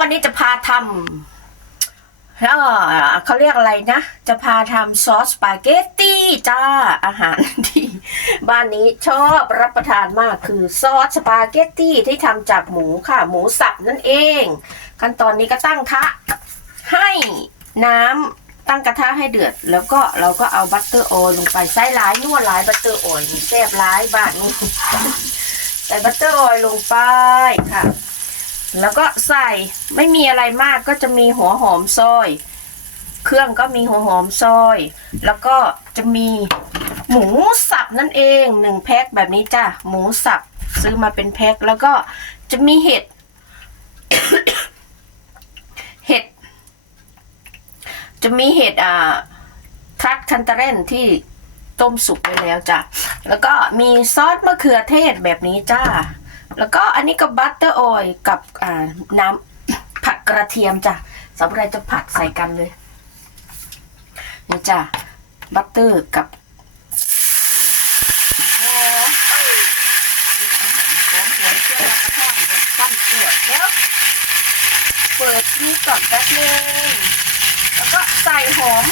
วันนี้จะพาทำเอ่อเขาเรียกอะไรนะ จะพาทำซอสสปาเกตตี้จ้าอาหารที่บ้านนี้ชอบรับประทานมากคือซอสสปาเกตตี้ที่ทำจากหมูค่ะ หมูสับนั่นเอง ขั้นตอนนี้ก็ตั้งทะให้น้ำตั้งกระทะให้เดือด แล้วก็เราก็เอาบัตเตอร์ออยลงไปใส่หลายนวดหลายบัตเตอร์ออยล์มีแซ่บหลายบ้านนี้ใส่บัตเตอร์ออยลงไปค่ะ แล้วก็ใส่ไม่มีอะไรมากก็จะมีหัวหอมซอย เครื่องก็มีหัวหอมซอย แล้วก็จะมีหมูสับนั่นเองหนึ่งแพ็คแบบนี้จ้ะหมูสับซื้อมาเป็นแพ็คแล้วก็จะมีเห็ด เห็ด จะมีเห็ดอ่าทัดคันตาเรนที่ต้มสุกไปแล้วจ้ะแล้วก็มีซอสมะเขือเทศแบบนี้จ้า แล้วก็อันนี้ก็บัตเตอร์ออยกับน้ำผัดกระเทียมจ้ะสำหรับจะผัดใส่กันเลยนี่จ้ะบัตเตอร์กับหอมหัวเชื่อแล้วก็ทอดแล้วเปิดนี่ก่อนแป๊บนึงแล้วก็ใส่หอม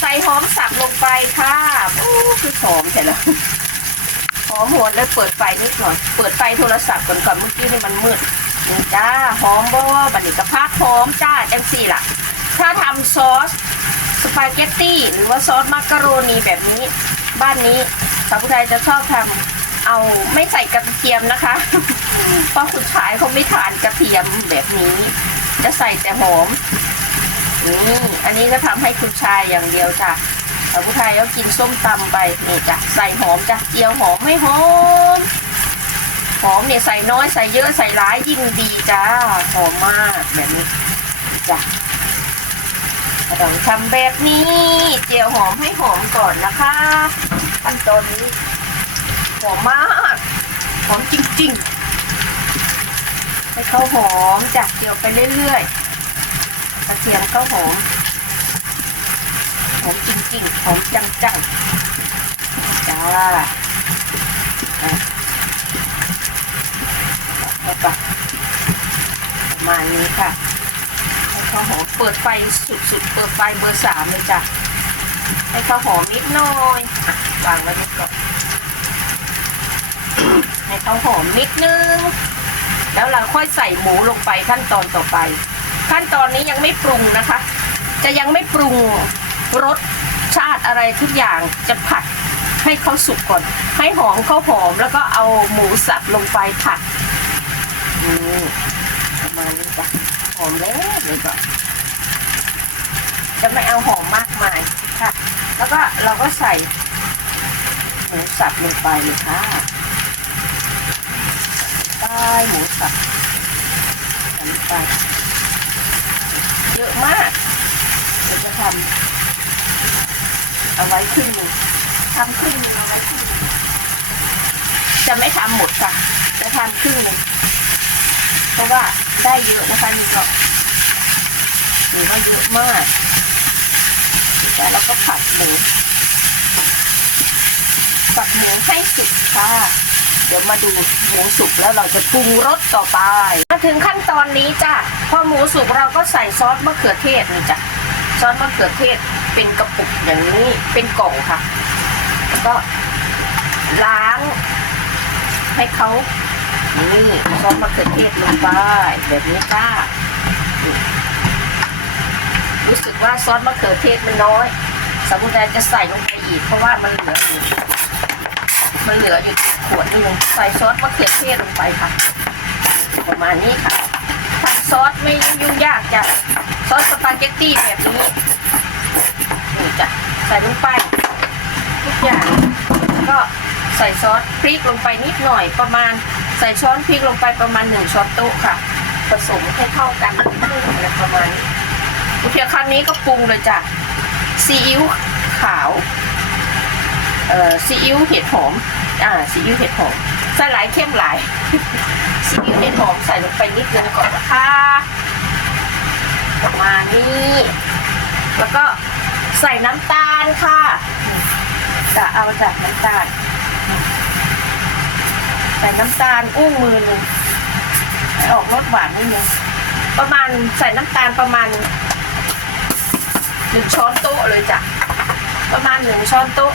ใส่หอมสับลงไปค่ะโอ้คือหอมเสร็จแล้ว อมหวนเลยเปิดไฟนิดหน่อย เปิดไฟโทรศัพท์ก่อนก่อนเมื่อกี้นี่มันมืดนี่จ้าหอมบ่บันนี้กระพาหอมจ้าจังสี่ล่ะ ถ้าทำซอสสปาเกตตี้หรือว่าซอสมักกะโรนีแบบนี้ บ้านนี้สาวผู้ไทยจะชอบทำเอาไม่ใส่กระเทียมนะคะ เพราะคุณชายเขาไม่ทานกระเทียมแบบนี้ จะใส่แต่หอมนี่อันนี้ก็ทำให้คุณชายอย่างเดียวจ้ะ สาผู้ไทยก็กินส้มตำไปนี่จ้ะใส่หอมจ้ะเจียวหอมให้หอมหอมเนี่ยใส่น้อยใส่เยอะใส่หลายยิ่งดีจ้าหอมมากแบบนี้จ้ะเราทำแบบนี้ เจียวหอมให้หอมก่อนนะคะขั้นตอนนี้หอมมากหอมจริงๆให้เขาหอมจ้ะเจียวไปเรื่อยๆกระเทียมก็หอม อมจริงๆหอมจังๆจ้าอะแล้วก็ประมาณนี้ค่ะให้ข้าวหอมเปิดไฟสุดๆ เปิดไฟเบอร์สามเลยจ้ะ ให้ข้าวหอมนิดหน่อยวางไว้นิดก่อนให้ข้าวหอมนิดนึง แล้วเราค่อยใส่หมูลงไปขั้นตอนต่อไป ขั้นตอนนี้ยังไม่ปรุงนะคะ จะยังไม่ปรุง รสชาติอะไรทุกอย่างจะผัดให้เขาสุกก่อน ให้หอมเขาหอมแล้วก็เอาหมูสับลงไปผัดนี่ประมาณนี้จ้ะหอมแล้วเลยก่อนจะไม่เอาหอมมากมายค่ะ แล้วก็เราก็ใส่หมูสับลงไปเลยค่ะใต้หมูสับลงไปเยอะมากเดี๋ยวจะทำ เอาไว้ครึ่งหนึงทำครึ่งหนึงเอาไว้ครึ่งหนึ่งจะไม่ทำหมดค่ะ จะทำครึ่งหนึงเพราะว่าได้เยอะนะคะนี่ก็ถือว่าเยอะมากแต่เราก็ผัดหมูผัดหมูให้สุกค่ะ เดี๋ยวมาดูหมูสุกแล้วเราจะปรุงรสต่อไป มาถึงขั้นตอนนี้จ้ะ พอหมูสุกเราก็ใส่ซอสมะเขือเทศนี่จ้ะ ซอสมะเขือเทศเป็นกระปุกอย่างนี้เป็นกล่องค่ะ แล้วก็ล้างให้เขานี่ซอสมะเขือเทศลงไปแบบนี้ค่ะรู้สึกว่าซอสมะเขือเทศมันน้อยสมุนไพรจะใส่ลงไปอีกเพราะว่ามันเหลืออยู่มันเหลืออยู่ขวดนึงใส่ซอสมะเขือเทศลงไปค่ะ ประมาณนี้ค่ะทำซอสไม่ยุ่งยากจะ ซอสสปาเกตตี้แบบนี้นี่จ้ะใส่ลงไปทุกอย่างแล้วก็ใส่ซอสพริกลงไปนิดหน่อยประมาณ ใส่ช้อนพริกลงไปประมาณหนึ่งช้อนโต๊ะค่ะ ผสมให้เข้ากันอะไรประมาณนี้โอเคครั้งนี้ก็ปรุงเลยจ้ะซีอิ๊วขาวเอ่อซีอิ๊วเห็ดหอมอ่าซีอิ๊วเห็ดหอมใส่หลายเข้มหลายซีอิ๊วเห็ดหอมใส่ลงไปนิดนึงก่อนนะคะ ประมาณนี้ แล้วก็ใส่น้ำตาลค่ะจะเอาจากน้ำตาล ใส่น้ำตาลอุ้งมือหนึ่งออกรสหวานนิดนึงประมาณใส่น้ำตาลประมาณหนึ่งช้อนโต๊ะเลยจ้ะประมาณหนึ่งช้อนโต๊ะ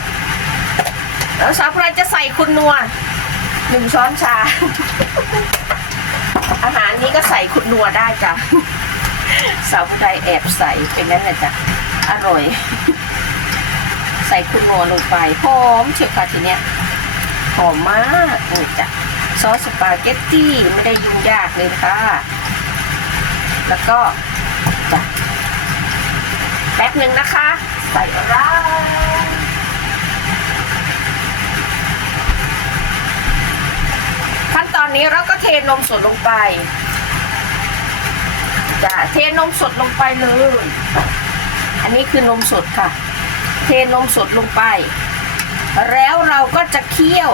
แล้วสาวพรายจะใส่คุณนัวหนึ่งช้อนชา อาหารนี้ก็ใส่คุณนัวได้จ้ะ สาวผู้ใดแอบใส่เป็นนั้นแหละจ้ะอร่อย ใส่คุณนัวลงไปหอมเชียวค่ะทีเนี้ยหอมมากนี่จ้ะซอสสปาเกตตี้ไม่ได้ยุ่งยากเลยค่ะ แล้วก็จ้ะแป๊บหนึ่งนะคะ ใส่อะไรขั้นตอนนี้เราก็เทนมสดลงไป จ้ะเทนมสดลงไปเลย อันนี้คือนมสดค่ะ เทนมสดลงไป แล้วเราก็จะเคี่ยว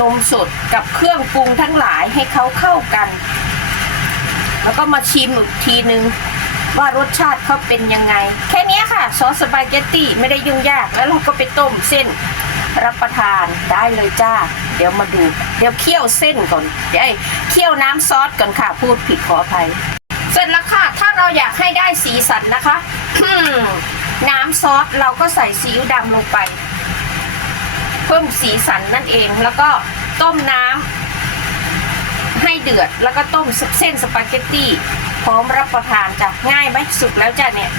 นมสดกับเครื่องปรุงทั้งหลายให้เขาเข้ากัน แล้วก็มาชิมอีกทีนึงว่ารสชาติเขาเป็นยังไง แค่นี้ค่ะ ซอสสปาเกตตี้ไม่ได้ยุ่งยาก แล้วเราก็ไปต้มเส้น รับประทานได้เลยจ้า เดี๋ยวมาดู เดี๋ยวเคี่ยวเส้นก่อน เดี๋ยวไอ้เคี่ยวน้ำซอสก่อนค่ะ พูดผิดขออภัย เสร็จแล้วค่ะ ถ้าเราอยากให้ได้สีสันนะคะน้ำซอสเราก็ใส่ซีอิ๊วดำลงไป เพิ่มสีสันนั่นเอง แล้วก็ต้มน้ำให้เดือด แล้วก็ต้มเส้นสปาเกตตี้พร้อมรับประทานจ้ะง่ายไหมสุกแล้วจ้ะเนี่ย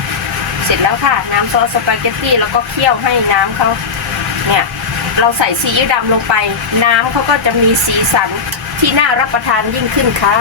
เสร็จแล้วค่ะ น้ำซอสสปาเกตตี้แล้วก็เคี่ยวให้น้ำเขาเนี่ย เราใส่ซีอิ๊วดำลงไป น้ำเขาก็จะมีสีสันที่น่ารับประทานยิ่งขึ้นค่ะ